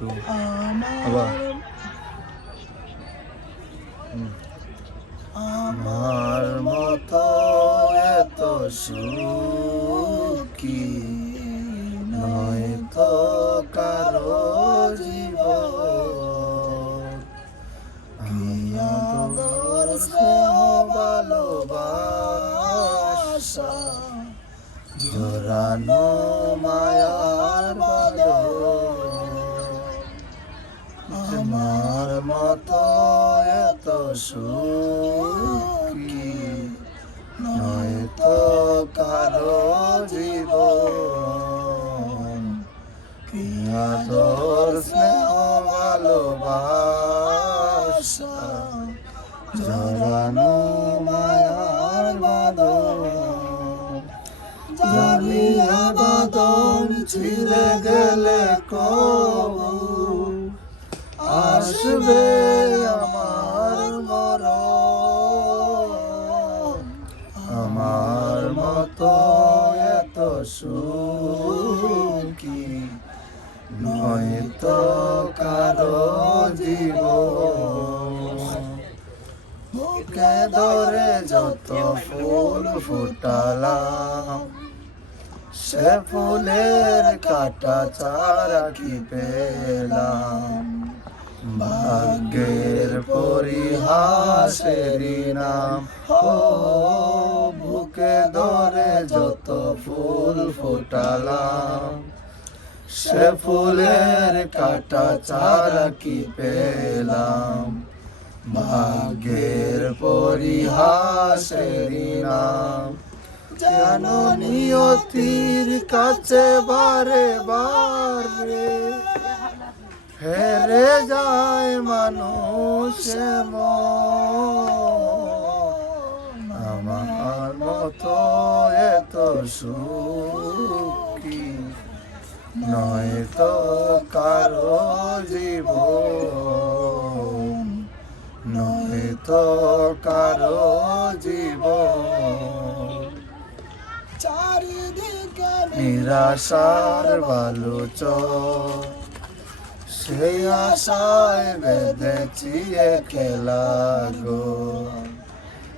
একটু আবার আমার মতো এত সুখী নয় তো কারো জীবন আদর স্নেহ ভালোবাসা জোরানো মায়ার বাঁধন আমার মতো এত সুখী নয় তো কারো জীবন কি আদর স্নেহ ভালোবাসা জড়ানো মায়ার বাঁধন জানিয়া বাঁধন ছিঁড়ে গেলে কবু আসবে আমার মরণ আমার মতো এত সুখী নয় তো কারো জীবন বুকে ধরে যত ফুল ফুটালাম সে ফুলের কাটা চারা কি পেলাম ভাগ্যের পরিহাসেরই নাম ও বুকে ধরে যত ফুল ফুটালাম সে ফুলের কাটা চারা কি পেলাম ভাগ্যের পরিহাসেরই নাম যেন নিয়তির কাছে বারে বারে হেরে যায় মানুষ আমার মতো এত সুখী নয় তো কারো জীবন নয় তো কারো জীবন চারিদিকে নিরাশার বালুচর সেই আশায় বেঁধেছি খেলা গো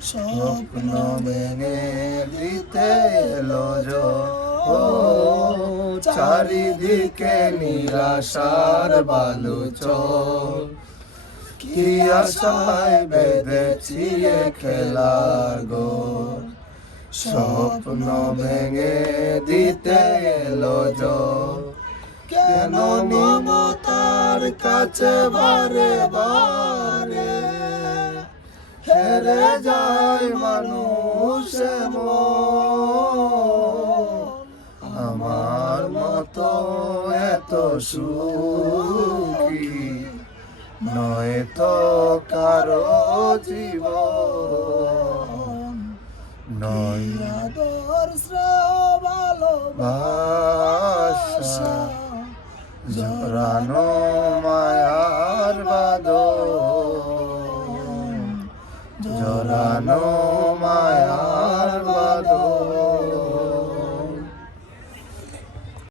স্বপ্ন ভেঙে দিতে এলো চারিদিকে নিরাশার বালুচর কি আশায় বেঁধেছি খেলা গো স্বপ্ন ভেঙে দিতে এলো কেন মমতার কাছে বারে বারে হেরে যায় মানুষ আমার মতো এত সুখী নয় তো কারো জীবন নয় আদর স্নেহ ভালোবাসা জড়ানো